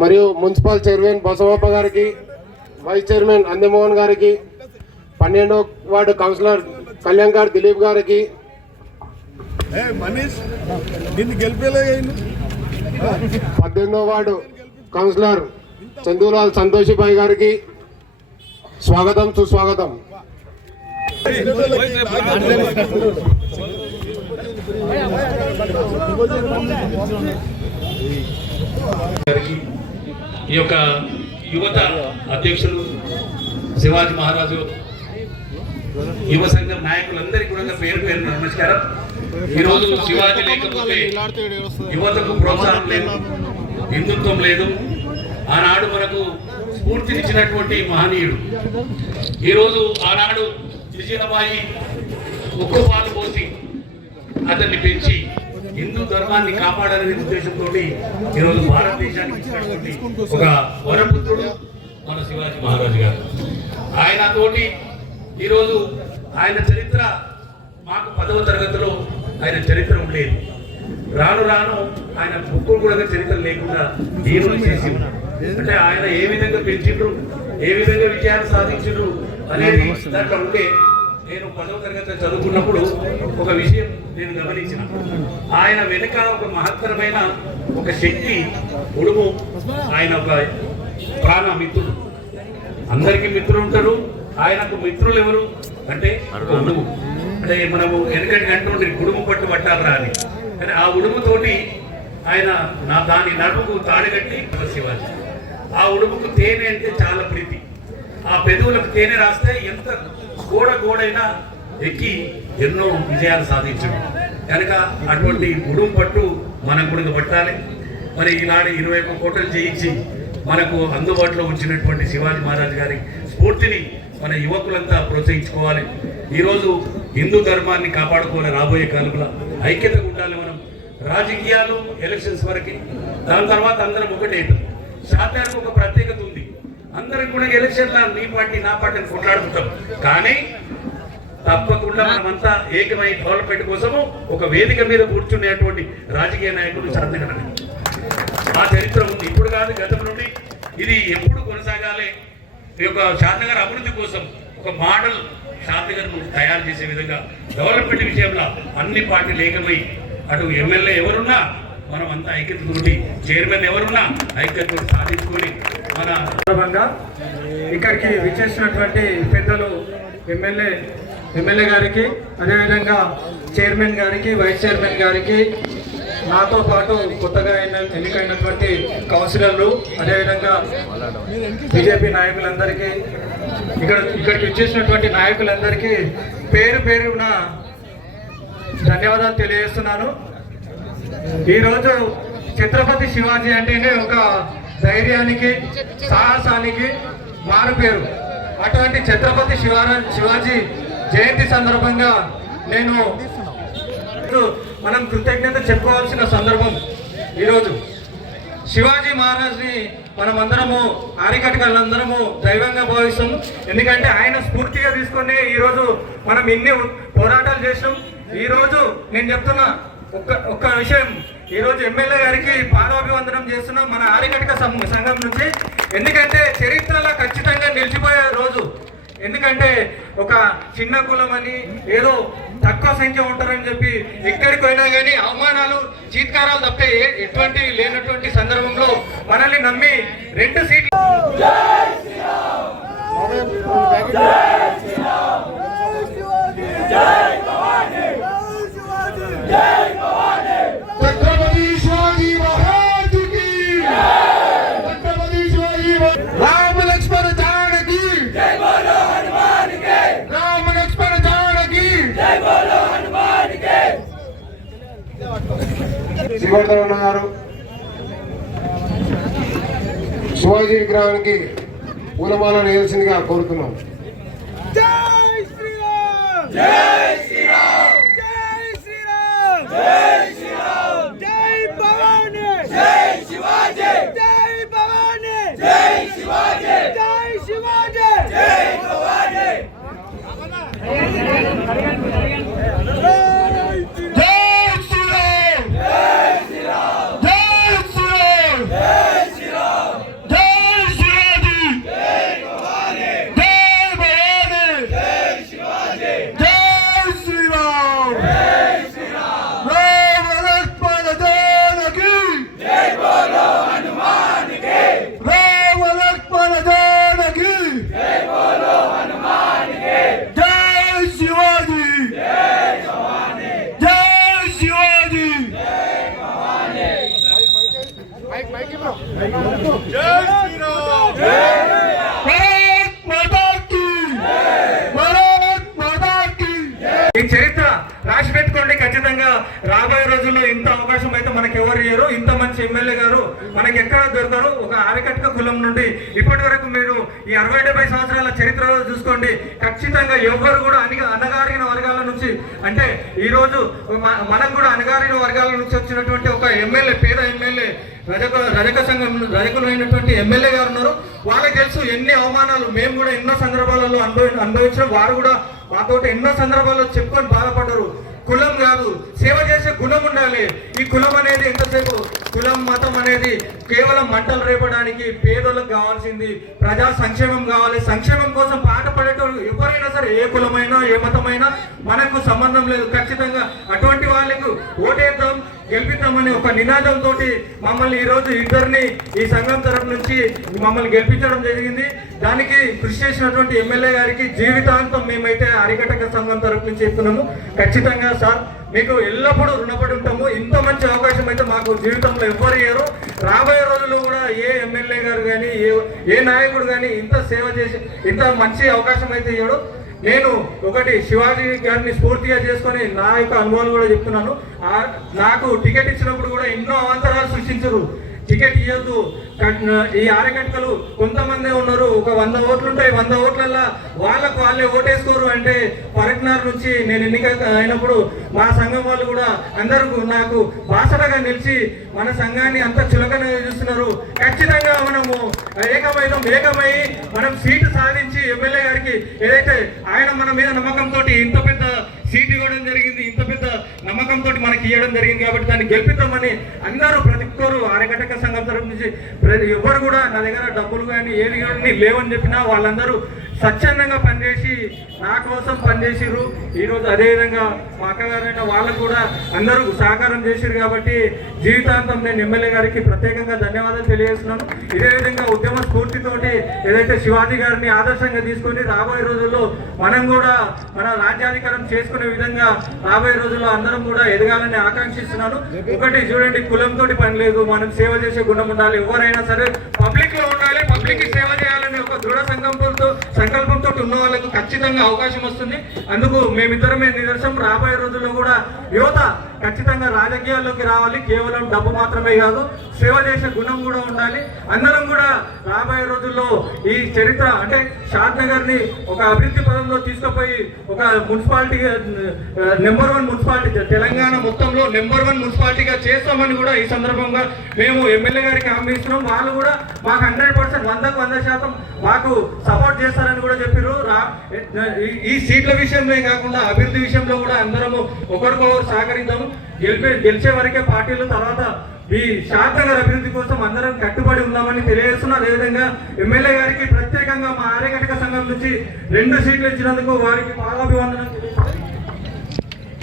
మరియు మున్సిపల్ చైర్మన్ బసవప్ప గారికి, వైస్ చైర్మన్ అందమోహన్ గారికి, 12వ వార్డు కౌన్సిలర్ కళ్యాణ్ గారు దిలీప్ గారికి, మనీష్ నిన్ను గెలిపేలే 18వ వార్డు కౌన్సిలర్ చందూలాల్ సంతోషిబాయి గారికి స్వాగతం, సుస్వాగతం. ఈ యొక్క యువత అధ్యక్షులు శివాజీ మహారాజు యువ సంఘం నాయకులందరికీ కూడా పేరు పేరున నమస్కారం. ఈరోజు శివాజీ లేకపోతే యువతకు ప్రోత్సాహం లేదు, హిందుత్వం లేదు. ఆనాడు మనకు స్ఫూర్తినిచ్చినటువంటి మహనీయుడు. ఈరోజు ఆనాడు జిజియాబాయి ఉక్కు పాలు పోసి అతన్ని పెంచి హిందూ ధర్మాన్ని కాపాడాలనే ఉద్దేశంతో ఈరోజు భారతదేశానికి ఇచ్చినటువంటి ఒక వరపుత్రుడు మన శివాజీ మహారాజు గారు. ఆయన తోటి ఈరోజు ఆయన చరిత్ర మాకు 10వ తరగతిలో ఆయన చరిత్ర ఉండేది. రాను రాను ఆయన బుక్కులు కూడా చరిత్ర లేకుండా ఈరోజు చేసి, అంటే ఆయన ఏ విధంగా పెంచిండ్రు, ఏ విధంగా విజయాన్ని సాధించిండ్రు అనేది దాంట్లో ఉంటే, నేను 10వ తరగతి చదువుకున్నప్పుడు ఒక విషయం నేను గమనించిన, ఆయన వెనుక ఒక మహత్తరమైన ఒక శక్తి ఉడుము. ఆయన ఒక ప్రాణ మిత్రుడు, అందరికీ మిత్రులు ఉంటారు. ఆయనకు మిత్రులు ఎవరు అంటే ఒక ఉడుము. అంటే మనము వెనకటి అంటుండే గుడుము పట్టు పట్టాలరా అని, కానీ ఆ ఉడుముతోటి ఆయన దాని నడుముకు తాడిగట్టి శివాజీ. ఆ ఉడుముకు తేనె అంటే చాలా ప్రీతి. ఆ పెదవులకు తేనె రాస్తే ఎంత గోడైనా ఎక్కి ఎన్నో విజయాలు సాధించడం కనుక అటువంటి ఉడుము పట్టు మనం కూడా పట్టాలి. మరి ఈనాడు 21 కోటలు చేయించి మనకు అందుబాటులో ఉంచినటువంటి శివాజీ మహారాజ్ గారి స్ఫూర్తిని మన యువకులంతా ప్రోత్సహించుకోవాలి. ఈరోజు హిందూ ధర్మాన్ని కాపాడుకోవాలి. రాబోయే కాలంలో ఐక్యతగా ఉండాలి. మనం రాజకీయాలు ఎలక్షన్స్ వరకు, దాని తర్వాత అందరం ఒకటే. శాతానికి ఒక ప్రత్యేకత ఉంది. అందరం కూడా ఎలక్షన్లో నీ పార్టీ నా పార్టీ అని కొట్లాడుకుంటాం, కానీ తప్పకుండా మనమంతా ఏకమై డెవలప్మెంట్ కోసము ఒక వేదిక మీద కూర్చునేటువంటి రాజకీయ నాయకులు సాధన. ఆ చరిత్ర ఉంది, ఇప్పుడు కాదు, గతం నుండి ఇది ఎప్పుడు కొనసాగాలి. ఈ యొక్క శాంతినగర్ అభివృద్ధి కోసం ఒక మోడల్ శాంతినగర్ను తయారు చేసే విధంగా డెవలప్మెంట్ విషయంలో అన్ని పార్టీలు ఏకమై, అటు ఎమ్మెల్యే ఎవరున్నా మనం అంతా ఐక్యతతోటి, చైర్మన్ ఎవరున్నా ఐక్యతతో సాధించుకొని మన సందర్భంగా ఇక్కడికి విచ్చేసినటువంటి పెద్దలు ఎమ్మెల్యే గారికి, అదేవిధంగా చైర్మన్ గారికి, వైస్ చైర్మన్ గారికి, నాతో పాటు కొత్తగా ఎన్నికైనటువంటి కౌన్సిలర్లు, అదేవిధంగా బీజేపీ నాయకులందరికీ, ఇక్కడికి వచ్చేసినటువంటి నాయకులందరికీ పేరు పేరున ధన్యవాదాలు తెలియజేస్తున్నాను. ఈరోజు ఛత్రపతి శివాజీ అంటేనే ఒక ధైర్యానికి, సాహసానికి మారుపేరు. అటువంటి ఛత్రపతి శివాజీ జయంతి సందర్భంగా మనం కృతజ్ఞత చెప్పుకోవాల్సిన సందర్భం ఈరోజు. శివాజీ మహారాజ్ని మనమందరము ఆరికట్కలందరము దైవంగా భావిస్తాము. ఎందుకంటే ఆయన స్ఫూర్తిగా తీసుకొని ఈరోజు మనం ఇన్ని పోరాటాలు చేసినాం. ఈరోజు నేను చెప్తున్నా ఒక్క విషయం, ఈరోజు ఎమ్మెల్యే గారికి పాదాభివందనం చేస్తున్నాం మన ఆరికట్క సంఘం నుంచి. ఎందుకంటే చరిత్రలో ఖచ్చితంగా నిలిచిపోయే రోజు. ఎందుకంటే ఒక చిన్న కులం అని, ఏదో తక్కువ సంఖ్య ఉంటారని చెప్పి ఎక్కడికి పోయినా కానీ అవమానాలు, చీత్కారాలు తప్పే ఎటువంటి లేనటువంటి సందర్భంలో మనల్ని నమ్మి 2 సీట్లు శ్రీవర్ధన్ గారు శివాజీ విగ్రహానికి పూలమాల వేయాల్సిందిగా కోరుతున్నాం. జై శ్రీరామ్, జై శ్రీరామ్, జై శ్రీరామ్, జై శ్రీరామ్, జై భవానీ, జై శివాజీ, జై భవానీ, జై శివాజీ, జై శివాజీ, జై భవానీ. ఈ చరిత్ర రాసి పెట్టుకోండి. ఖచ్చితంగా రాబోయే రోజుల్లో ఇంత అవకాశం అయితే మనకి ఎవరు ఇయ్యరు. ఇంత మంచి ఎమ్మెల్యే గారు మనకి ఎక్కడ దొరకరు. ఒక ఆరికట్క కులం నుండి ఇప్పటి వరకు మీరు ఈ 60-70 సంవత్సరాల చరిత్రలో చూసుకోండి. ఖచ్చితంగా ఎవరు కూడా అణగారిన వర్గాల నుంచి, అంటే ఈ రోజు మనం కూడా అణగారిన వర్గాల నుంచి వచ్చినటువంటి ఒక ఎమ్మెల్యే, పేద ఎమ్మెల్యే, రజకులైనటువంటి ఎమ్మెల్యే గారు ఉన్నారు. వాళ్ళకి తెలుసు ఎన్ని అవమానాలు మేము కూడా ఎన్నో సందర్భాలలో అనుభవించడం. వారు కూడా మాతో ఎన్నో సందర్భాల్లో చెప్పుకొని బాధపడ్డారు. కులం కాదు, సేవ చేసే గుణం ఉండాలి. ఈ కులం అనేది ఎంతసేపు, కులం మతం అనేది కేవలం మంటలు రేపడానికి, పేదోళ్ళకి కావాల్సింది ప్రజా సంక్షేమం కావాలి. సంక్షేమం కోసం పాట పడేటోళ్ళు ఎవరైనా సరే, ఏ కులమైనా ఏ మతమైనా మనకు సంబంధం లేదు. ఖచ్చితంగా అటువంటి వాళ్ళకు ఓటేద్దాం, గెలిపిద్దామని ఒక నినాదంతో మమ్మల్ని ఈరోజు ఇద్దరిని ఈ సంఘం తరఫు నుంచి మమ్మల్ని గెలిపించడం జరిగింది. దానికి కృషి చేసినటువంటి ఎమ్మెల్యే గారికి జీవితాంతం మేమైతే ఆరికట్క సంఘం తరఫు నుంచి చెప్తున్నాము. ఖచ్చితంగా సార్ మీకు ఎల్లప్పుడూ రుణపడి ఉంటాము. ఇంత మంచి అవకాశం అయితే మాకు జీవితంలో ఎవ్వరు ఇయ్యరు. రాబోయే రోజుల్లో కూడా ఏ ఎమ్మెల్యే గారు కానీ ఏ నాయకుడు కానీ ఇంత సేవ చేసి ఇంత మంచి అవకాశం అయితే ఇయ్యడు. నేను ఒకటి శివాజీ గారిని స్ఫూర్తిగా చేసుకొని నా యొక్క అనుభవాలు కూడా చెప్తున్నాను. నాకు టికెట్ ఇచ్చినప్పుడు కూడా ఎన్నో అవాంతరాలు సృష్టించరు. టికెట్ ఇవ్వద్దు, ఈ ఆరకట్కలు కొంతమంది ఉన్నారు, ఒక 100 ఓట్లు ఉంటాయి, 100 ఓట్లల్లో వాళ్ళకు వాళ్ళే ఓటేసుకోరు. అంటే పరక్నార్ నుంచి నేను ఎన్నిక అయినప్పుడు మా సంఘం వాళ్ళు కూడా అందరూ నాకు బాసటగా నిలిచి మన సంఘాన్ని అంత చులకన చూస్తున్నారు. ఖచ్చితంగా మనము ఏకమై మనం సీటు సాధించి ఎమ్మెల్యే గారికి ఏదైతే ఆయన మన మీద నమ్మకంతో ఇంత పెద్ద సీటు ఇవ్వడం జరిగింది, ఇంత పెద్ద నమ్మకంతో మనకి ఇవ్వడం జరిగింది కాబట్టి దాన్ని గెలిపిద్దామని అందరూ ప్రతి ఒక్కరు ఆరకట్క సంఘం తరఫు నుంచి ఎవరు కూడా నా దగ్గర డబ్బులు కానీ ఏది కానీ లేవని చెప్పినా వాళ్ళందరూ స్వచ్ఛందంగా పనిచేసి నా కోసం పనిచేసిర్రు. ఈరోజు అదేవిధంగా మా అక్కగారైన వాళ్ళకు కూడా అందరూ సహకారం చేసిరు. కాబట్టి జీవితాంతం నేను ఎమ్మెల్యే గారికి ప్రత్యేకంగా ధన్యవాదాలు తెలియజేస్తున్నాను. ఇదే విధంగా ఉద్యమ స్ఫూర్తితోటి ఏదైతే శివాజీ గారిని ఆదర్శంగా తీసుకొని రాబోయే రోజుల్లో మనం కూడా మన రాజ్యాధికారం చేసుకునే విధంగా రాబోయే రోజుల్లో అందరం కూడా ఎదగాలని ఆకాంక్షిస్తున్నాను. ఒకటి చూడండి, కులంతో పని లేదు, మనం సేవ చేసే గుణం ఉండాలి. ఎవరైనా సరే పబ్లిక్ లో ఉండాలి, పబ్లిక్ కి సేవ చేయాలని ఒక దృఢ సంకల్పంతో ఖచ్చితంగా అవకాశం వస్తుంది. అందుకు మేమిద్దరమే నిదర్శనం. రాబోయే రోజుల్లో కూడా యువత ఖచ్చితంగా రాజకీయాల్లోకి రావాలి. కేవలం డబ్బు మాత్రమే కాదు, సేవ చేసే గుణం కూడా ఉండాలి. అందరం కూడా రాబోయే రోజుల్లో ఈ చరిత్ర అంటే షాద్ నగర్ ని ఒక అభివృద్ధి పదంలో తీసుకుపోయి ఒక మున్సిపాలిటీ నెంబర్ 1 మున్సిపాలిటీ తెలంగాణ మొత్తంలో నెంబర్ 1 మున్సిపాలిటీగా చేస్తామని కూడా ఈ సందర్భంగా మేము ఎమ్మెల్యే గారికి హామీ ఇస్తున్నాం. వాళ్ళు కూడా మాకు 100% 100% మాకు సపోర్ట్ చేస్తారని కూడా చెప్పారు. ఈ సీట్ల విషయంలో కాకుండా అభివృద్ధి విషయంలో కూడా అందరము ఒకరికొకరు సహకరిద్దాము. గెలిచే వరకే పార్టీలు, తర్వాత ఈ షాద్ నగర్ అభివృద్ధి కోసం అందరం కట్టుబడి ఉన్నామని తెలియజేస్తున్నా. అదేవిధంగా ఎమ్మెల్యే గారికి ప్రత్యేకంగా మా ఆర్యకటిక సంఘం నుంచి 2 సీట్లు ఇచ్చినందుకు వారికి పాదాభివందనం.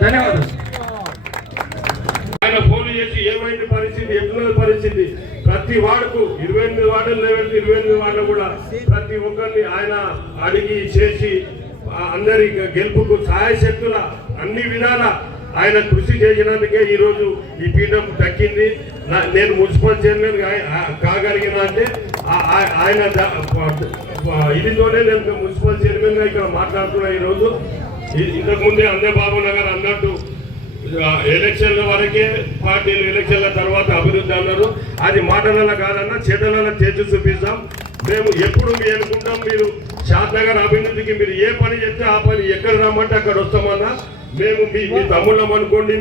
ధన్యవాదాలు. ఆయన ఫోన్ చేసి ఏమైంది పరిస్థితి, ఎట్లున్నది పరిస్థితి, ప్రతి వార్డుకు 28 వార్డులు 28 వార్డులు కూడా ప్రతి ఒక్కరిని ఆయన అడిగి చేసి అందరి గెలుపుకు సహాయశక్తుల అన్ని విధాల ఆయన కృషి చేసినందుకే ఈరోజు ఈ పీఠం దక్కింది. నేను మున్సిపల్ చైర్మన్ కాగలిగిన అంటే ఆయన ఇదితోనే నేను మున్సిపల్ చైర్మన్ గా ఇక్కడ మాట్లాడుతున్నా. ఈరోజు ఇంతకుముందే అందేబాబు నగర్ అన్నట్టు ఎలక్షన్ల వరకే పార్టీలు, ఎలక్షన్ల తర్వాత అభివృద్ధి అన్నారు. అది మాటలలో కాదన్నా చేతలలో చేసి చూపిస్తాం. మేము ఎప్పుడు మీ అనుకుంటాం, మీరు షాద్ నగర్ అభివృద్ధికి మీరు ఏ పని చెప్తే ఆ పని ఎక్కడ రమ్మంటే అక్కడ వస్తామన్నా. మేము మీ తమ్ముళ్ళం అనుకోండి,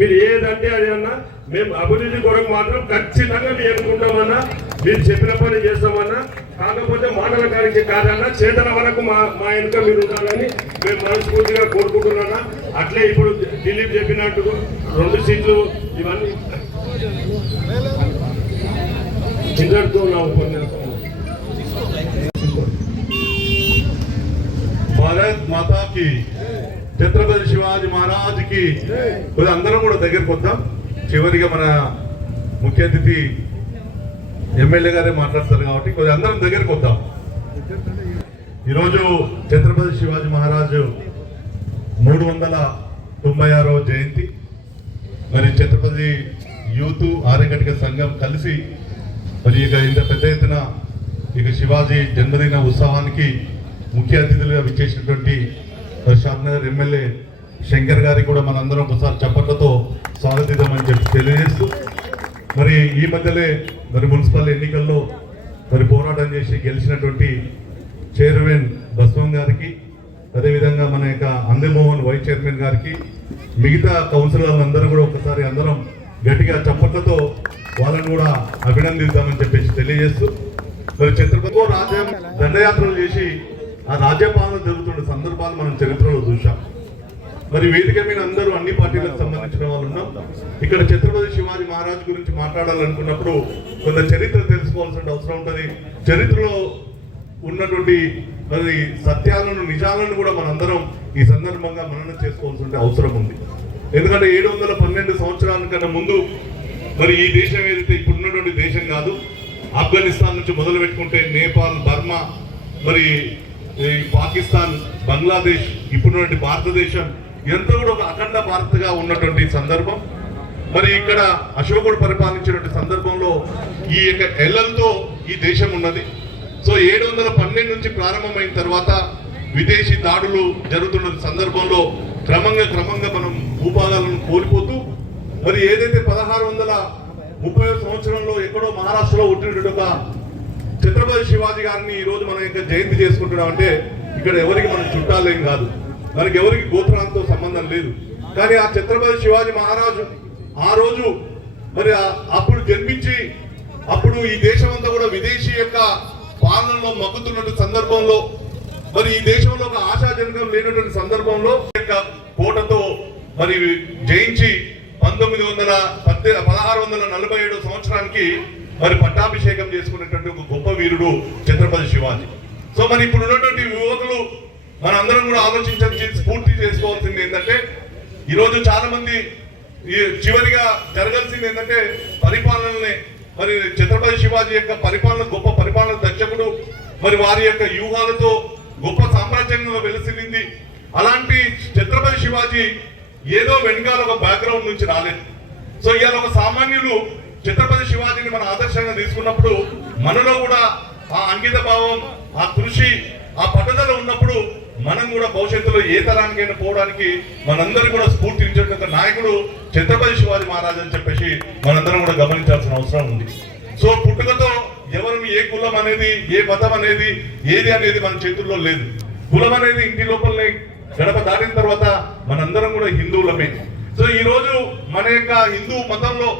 మీరు ఏదంటే అది అన్నా మేము అభివృద్ధి కొరకు మాత్రం ఖచ్చితంగా మీ అనుకుంటామన్నా. మీరు చెప్పిన పని చేస్తామన్నా. కాకపోతే మాటల కానికి కాదన్నా, చేతల వరకు మా వెనుక మీరు ఉండాలని మేము మనస్ఫూర్తిగా కోరుకుంటున్నా. అట్లే ఇప్పుడు దిలీప్ చెప్పినట్టు 2 సీట్లు ఇవన్నీ ఇందరితో నా ఉపన్యాసం. భారత్ మాతాకి, ఛత్రపతి శివాజీ మహారాజ్కి అందరం కూడా దగ్గరికి వద్దాం. చివరిగా మన ముఖ్య అతిథి ఎమ్మెల్యే గారే మాట్లాడతారు కాబట్టి కొద్దిగా అందరం దగ్గరికి వద్దాం. ఈరోజు ఛత్రపతి శివాజీ మహారాజు 396వ జయంతి. మరి ఛత్రపతి యూత్ ఆర్యకటిక సంఘం కలిసి మరి ఇక ఇంత పెద్ద ఎత్తున ఇక శివాజీ జన్మదిన ఉత్సవానికి ముఖ్య అతిథులుగా విచ్చేసినటువంటి షాద్ నగర్ ఎమ్మెల్యే శంకర్ గారికి కూడా మనందరం ఒకసారి చప్పట్లతో స్వాగతిద్దామని చెప్పి తెలియజేస్తూ, మరి ఈ మధ్యలో మరి మున్సిపల్ ఎన్నికల్లో మరి పోరాటం చేసి గెలిచినటువంటి చైర్మన్ బస్వం గారికి, అదేవిధంగా మన యొక్క అందమోహన్ వైస్ చైర్మన్ గారికి, మిగతా కౌన్సిలర్లందరూ కూడా ఒకసారి అందరం గట్టిగా చప్పట్లతో వాళ్ళని కూడా అభినందిద్దామని చెప్పేసి తెలియజేస్తూ, మరి ఛత్రపతి రాజ్యం దండయాత్రలు చేసి ఆ రాజ్యపాలన జరుగుతున్న సందర్భాలు మనం చరిత్రలో చూసాం. మరి వేదిక మీద అందరూ అన్ని పార్టీలకు సంబంధించిన వాళ్ళు ఉన్నాం. ఇక్కడ ఛత్రపతి శివాజీ మహారాజ్ గురించి మాట్లాడాలనుకున్నప్పుడు కొంత చరిత్ర తెలుసుకోవాల్సిన అవసరం ఉంటుంది. చరిత్రలో ఉన్నటువంటి మరి సత్యాలను, నిజాలను కూడా మనందరం ఈ సందర్భంగా మననం చేసుకోవాల్సిన అవసరం ఉంది. ఎందుకంటే 712 సంవత్సరాల కన్నా ముందు మరి ఈ దేశం ఏదైతే ఇప్పుడున్నటువంటి దేశం కాదు, ఆఫ్ఘనిస్తాన్ నుంచి మొదలు పెట్టుకుంటే నేపాల్, బర్మా, మరి పాకిస్తాన్, బంగ్లాదేశ్, ఇప్పుడున్నటువంటి భారతదేశం ఎంతో కూడా ఒక అఖండ భారత్గా ఉన్నటువంటి సందర్భం. మరి ఇక్కడ అశోకుడు పరిపాలించినటువంటి సందర్భంలో ఈ యొక్క ఎల్లలతో ఈ దేశం ఉన్నది. సో 712 నుంచి ప్రారంభమైన తర్వాత విదేశీ దాడులు జరుగుతున్న సందర్భంలో క్రమంగా మనం భూభాగాలను కోల్పోతూ మరి ఏదైతే 1630 సంవత్సరంలో ఎక్కడో మహారాష్ట్రలో పుట్టినటువంటి ఒక ఛత్రపతి శివాజీ గారిని ఈ రోజు మనం ఇంకా జయంతి చేసుకుంటున్నాం. అంటే ఇక్కడ ఎవరికి మనం చుట్టాలేం కాదు, మనకి ఎవరికి గోత్రాలతో సంబంధం లేదు. కానీ ఆ ఛత్రపతి శివాజీ మహారాజు ఆ రోజు మరి అప్పుడు జన్మించి అప్పుడు ఈ దేశం అంతా కూడా విదేశీ యొక్క పాలనలో మగ్గుతున్నటువంటి సందర్భంలో, మరి ఈ దేశంలో ఒక ఆశాజనకం లేనటువంటి సందర్భంలో కోటతో మరి జయించి 1647 సంవత్సరానికి మరి పట్టాభిషేకం చేసుకునేటువంటి ఒక గొప్ప వీరుడు ఛత్రపతి శివాజీ. సో మరి ఇప్పుడు ఉన్నటువంటి యువకులు మనందరం కూడా ఆలోచించాల్సి, స్ఫూర్తి చేసుకోవాల్సింది ఏంటంటే ఈరోజు చాలా మంది చివరిగా జరగాల్సింది ఏంటంటే పరిపాలననే. మరి ఛత్రపతి శివాజీ యొక్క పరిపాలన గొప్ప పరిపాలన దర్శకుడు, మరి వారి యొక్క వ్యూహాలతో గొప్ప సామ్రాజ్యంలో వెలసిల్లింది. అలాంటి ఛత్రపతి శివాజీ ఏదో వెనకాల ఒక బ్యాక్గ్రౌండ్ నుంచి రాలేదు. సో ఇవాళ ఒక సామాన్యులు ఛత్రపతి శివాజీని మన ఆదర్శంగా తీసుకున్నప్పుడు మనలో కూడా ఆ అంకిత భావం, ఆ కృషి, ఆ పట్టుదల ఉన్నప్పుడు మనం కూడా భవిష్యత్తులో ఏ తరానికైనా పోవడానికి మనందరూ కూడా స్ఫూర్తించే ఒక నాయకుడు ఛత్రపతి శివాజీ మహారాజ్ అని చెప్పేసి మనందరం కూడా గమనించాల్సిన అవసరం ఉంది. సో పుట్టుకతో ఎవరు ఏ కులం అనేది, ఏ మతం అనేది, ఏది అనేది మన చేతుల్లో లేదు. కులం అనేది ఇంటి లోపలనే గడప దాటిన తర్వాత మనందరం కూడా హిందువులమే. సో ఈ రోజు మన యొక్క హిందూ మతంలో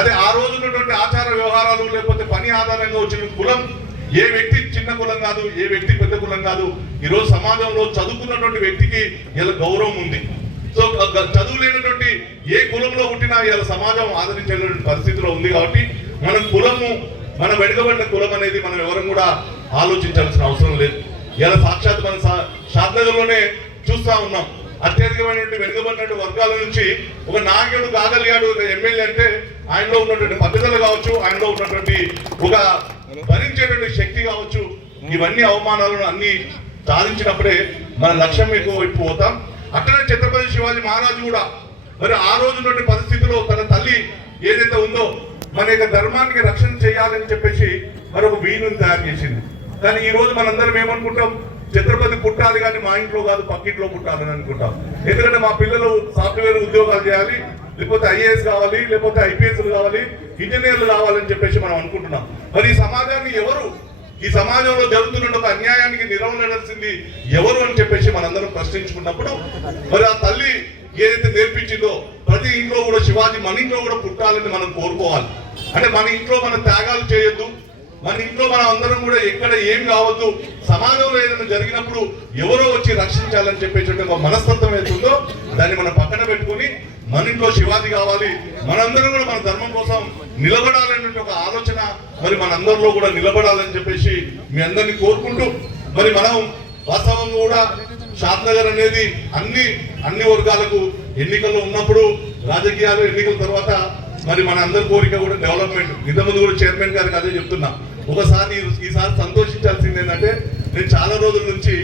అదే ఆ రోజు ఉన్నటువంటి ఆచార వ్యవహారాలు లేకపోతే పని ఆధారంగా వచ్చిన కులం, ఏ వ్యక్తి చిన్న కులం కాదు, ఏ వ్యక్తి పెద్ద కులం కాదు. ఈరోజు సమాజంలో చదువుకున్నటువంటి వ్యక్తికి ఇలా గౌరవం ఉంది. సో చదువు లేనటువంటి ఏ కులంలో పుట్టినా ఇలా సమాజం ఆదరించేటువంటి పరిస్థితిలో ఉంది. కాబట్టి మన కులము, మన వెనుకబడిన కులం అనేది మనం ఎవరం కూడా ఆలోచించాల్సిన అవసరం లేదు. ఇలా సాక్షాత్ మన షాద్నగర్లోనే చూస్తా ఉన్నాం. అత్యధికమైనటువంటి వెనుకబడినటువంటి వర్గాల నుంచి ఒక నాయకుడు కాగలిగాడు, ఒక ఎమ్మెల్యే అంటే ఆయనలో ఉన్నటువంటి పద్ధతులు కావచ్చు, ఆయనలో ఉన్నటువంటి ఒక భరించేటువంటి శక్తి కావచ్చు, ఇవన్నీ అవమానాలను అన్ని సాధించినప్పుడే మన లక్ష్యం ఎక్కువ వైపు పోతాం. అట్లనే ఛత్రపతి శివాజీ మహారాజు కూడా మరి ఆ రోజు ఉన్నటువంటి పరిస్థితిలో తన తల్లి ఏదైతే ఉందో మన యొక్క ధర్మానికి రక్షణ చేయాలని చెప్పేసి మరొక వీణుని తయారు చేసింది. కానీ ఈ రోజు మనందరం ఏమనుకుంటాం, ఛత్రపతి పుట్టాలి కానీ మా ఇంట్లో కాదు పక్కింట్లో పుట్టాలని అనుకుంటాం. ఎందుకంటే మా పిల్లలు సాఫ్ట్వేర్ ఉద్యోగాలు చేయాలి, లేకపోతే ఐఏఎస్ కావాలి, లేకపోతే ఐపీఎస్లు కావాలి, ఇంజనీర్లు కావాలని చెప్పేసి మనం అనుకుంటున్నాం. మరి ఈ సమాజాన్ని ఎవరు, ఈ సమాజంలో జరుగుతున్న ఒక అన్యాయానికి నిరవలేడాల్సింది ఎవరు అని చెప్పేసి మనందరం ప్రశ్నించుకున్నప్పుడు మరి ఆ తల్లి ఏదైతే నేర్పించిందో ప్రతి ఇంట్లో కూడా శివాజీ మన ఇంట్లో కూడా పుట్టాలని మనం కోరుకోవాలి. అంటే మన ఇంట్లో మన త్యాగాలు చేయొద్దు, మన ఇంట్లో మనం అందరం కూడా ఎక్కడ ఏం కావద్దు, సమాజంలో ఏదైనా జరిగినప్పుడు ఎవరో వచ్చి రక్షించాలని చెప్పేసి ఒక మనస్తత్వం ఏతుందో దాన్ని మనం పక్కన పెట్టుకుని మన ఇంట్లో శివాజీ కావాలి, మనందరం కూడా మన ధర్మం కోసం నిలబడాలనే ఒక ఆలోచన మరి మనందరిలో కూడా నిలబడాలని చెప్పేసి మీ అందరినీ కోరుకుంటూ మరి మనం వాస్తవంగా కూడా షాద్నగర్ అనేది అన్ని వర్గాలకు ఎన్నికల్లో ఉన్నప్పుడు రాజకీయాలు ఎన్నికల తర్వాత మరి మన అందరి కోరిక కూడా డెవలప్మెంట్. ఇంతకుముందు కూడా చైర్మన్ గారికి అదే చెప్తున్నా. ఈసారి సంతోషించాల్సింది ఏంటంటే నేను చాలా రోజుల నుంచి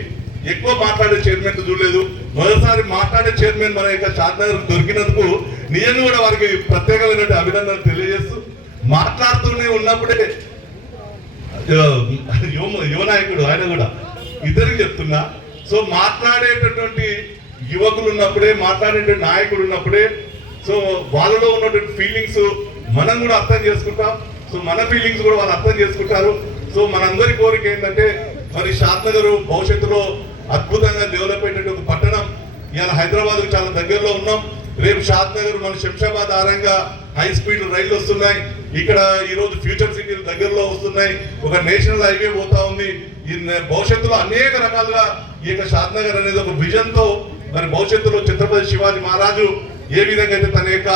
ఎక్కువ మాట్లాడే చైర్మన్ చూడలేదు. మొదటిసారి మాట్లాడే చైర్మన్ మన యొక్క షాద్నగర్ దొరికినందుకు నిజంగా కూడా వారికి ప్రత్యేకమైనటువంటి అభినందనలు తెలియజేస్తూ మాట్లాడుతూనే ఉన్నప్పుడే యువ నాయకుడు ఆయన కూడా ఇద్దరికి చెప్తున్నా. సో మాట్లాడేటటువంటి యువకులు ఉన్నప్పుడే, మాట్లాడేటువంటి నాయకుడు ఉన్నప్పుడే సో వాళ్ళలో ఉన్నటువంటి ఫీలింగ్స్ మనం కూడా అర్థం చేసుకుంటాం. సో మన ఫీలింగ్స్ కూడా వాళ్ళు అర్థం చేసుకుంటారు. సో మనందరి కోరిక ఏంటంటే మరి షాద్నగర్ భవిష్యత్తులో అద్భుతంగా డెవలప్ అయినటువంటి ఒక పట్టణం. ఇవాళ హైదరాబాద్కు చాలా దగ్గరలో ఉన్నాం. రేపు షాద్నగర్ మన శంషాబాద్ ఆరంగా హై స్పీడ్ రైళ్లు వస్తున్నాయి. ఇక్కడ ఈ రోజు ఫ్యూచర్ సిటీలు దగ్గరలో వస్తున్నాయి. ఒక నేషనల్ హైవే పోతా ఉంది. ఈ భవిష్యత్తులో అనేక రకాలుగా ఈ యొక్క షాద్నగర్ అనేది ఒక విజన్ తో మరి భవిష్యత్తులో ఛత్రపతి శివాజీ మహారాజు ఏ విధంగా అయితే తన యొక్క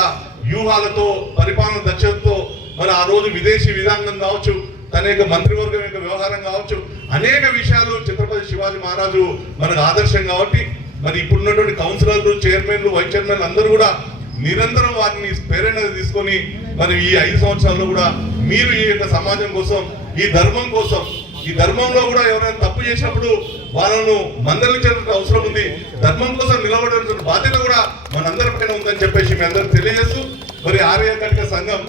వ్యూహాలతో, పరిపాలన దక్షతతో మరి ఆ రోజు విదేశీ విధానం కావచ్చు, తన యొక్క మంత్రివర్గం యొక్క వ్యవహారం కావచ్చు, అనేక విషయాలు ఛత్రపతి శివాజీ మహారాజు మనకు ఆదర్శం. కాబట్టి మరి ఇప్పుడున్నటువంటి కౌన్సిలర్లు, చైర్మన్లు, వైస్ చైర్మన్లు అందరూ కూడా నిరంతరం వారిని ప్రేరణ తీసుకొని మరి ఈ 5 సంవత్సరాల్లో కూడా మీరు ఈ యొక్క సమాజం కోసం, ఈ ధర్మం కోసం, ఈ ధర్మంలో కూడా ఎవరైనా తప్పు చేసినప్పుడు వాళ్ళను మందలించాల్సిన అవసరం ఉంది. ధర్మం కోసం నిలబడాల్సిన బాధ్యత కూడా మనందరిపైన ఉందని చెప్పేసి మీ అందరూ తెలియజేస్తూ మరి ఆర్య కటిక సంఘం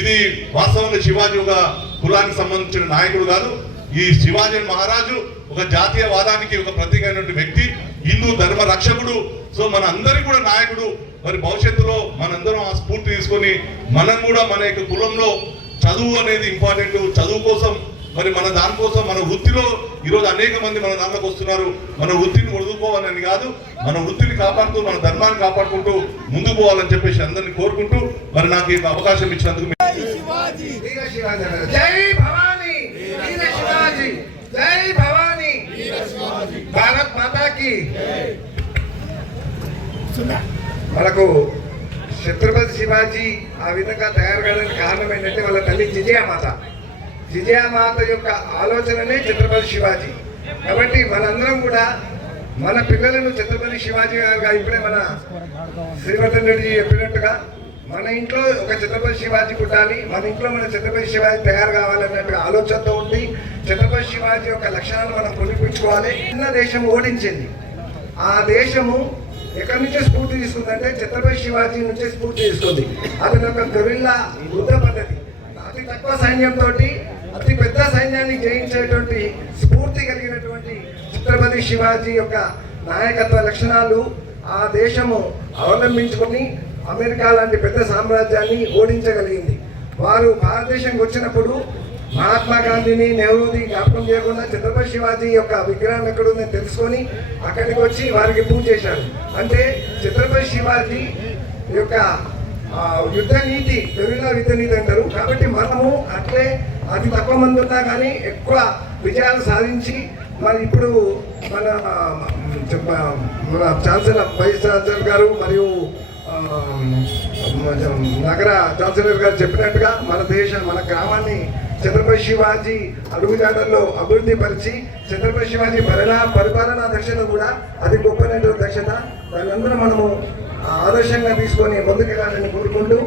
ఇది వాస్తవంగా శివాజీ ఒక కులానికి సంబంధించిన నాయకుడు కాదు. ఈ శివాజీ మహారాజు ఒక జాతీయవాదానికి ఒక ప్రతీకైనటువంటి వ్యక్తి, హిందూ ధర్మ రక్షకుడు. సో మన అందరి కూడా నాయకుడు. మరి భవిష్యత్తులో మనందరం ఆ స్ఫూర్తి తీసుకొని మనం కూడా మన యొక్క కులంలో చదువు అనేది ఇంపార్టెంట్. చదువు కోసం మరి మన దానికోసం మన వృత్తిలో ఈరోజు అనేక మంది మన దాంట్లోకి వస్తున్నారు. మన వృత్తిని వదులుకోవాలని కాదు, మన వృత్తిని కాపాడుతూ, మన ధర్మాన్ని కాపాడుకుంటూ ముందుకు పోవాలని చెప్పేసి అందరినీ కోరుకుంటూ మరి నాకు ఈ అవకాశం ఇచ్చినందుకు జై భవానీ, వీర శివాజీ, జై భవానీ, భారత్ మాతాకి. మనకు ఛత్రపతి శివాజీ ఆ విధంగా తయారు కావడానికి కారణం ఏంటంటే వాళ్ళ తల్లి జిజయామాత. జిజయామాత యొక్క ఆలోచననే ఛత్రపతి శివాజీ. కాబట్టి మనందరం కూడా మన పిల్లలను ఛత్రపతి శివాజీ గారుగా ఇప్పుడే మన శ్రీవర్ధన్ రెడ్డి చెప్పినట్టుగా మన ఇంట్లో ఒక ఛత్రపతి శివాజీ పుట్టాలి, మన ఇంట్లో మన ఛత్రపతి శివాజీ తయారు కావాలన్నట్టుగా ఆలోచనతో ఉంది. ఛత్రపతి శివాజీ యొక్క లక్షణాలు మనం పొందిపించుకోవాలి. చిన్న దేశం ఓడించింది. ఆ దేశము ఎక్కడి నుంచే స్ఫూర్తి తీసుకుందంటే ఛత్రపతి శివాజీ నుంచే స్ఫూర్తి తీసుకుంది. అతని ఒక గొరిల్లా యుద్ధ పద్ధతి, అతి తక్కువ సైన్యంతో అతి పెద్ద సైన్యాన్ని జయించేటువంటి స్ఫూర్తి కలిగినటువంటి ఛత్రపతి శివాజీ యొక్క నాయకత్వ లక్షణాలు ఆ దేశము అవలంబించుకొని అమెరికా లాంటి పెద్ద సామ్రాజ్యాన్ని ఓడించగలిగింది. వారు భారతదేశంకి వచ్చినప్పుడు మహాత్మా గాంధీని, నెహ్రూని జ్ఞాపకం చేయకుండా ఛత్రపతి శివాజీ యొక్క విగ్రహం ఎక్కడుందని తెలుసుకొని అక్కడికి వచ్చి వారికి పూజ చేశారు. అంటే ఛత్రపతి శివాజీ యొక్క యుద్ధ నీతి, తెలుగులో యుద్ధ నీతి అంటారు. కాబట్టి మనము అట్లే అతి తక్కువ మంది ఉన్నా కానీ ఎక్కువ విజయాలు సాధించి మరి ఇప్పుడు మన ఛాన్సలర్, వైస్ ఛాన్సలర్ గారు మరియు నగర ఛాన్సలర్ గారు చెప్పినట్టుగా మన గ్రామాన్ని ఛత్రపతి శివాజీ అడుగుజాడల్లో అభివృద్ధి పరిచి ఛత్రపతి శివాజీ పరిపాలనా దక్షత కూడా అది గొప్పనటువంటి దక్షత. దానందరూ మనము ఆదర్శంగా తీసుకొని ముందుకెళ్ళాలని కోరుకుంటూ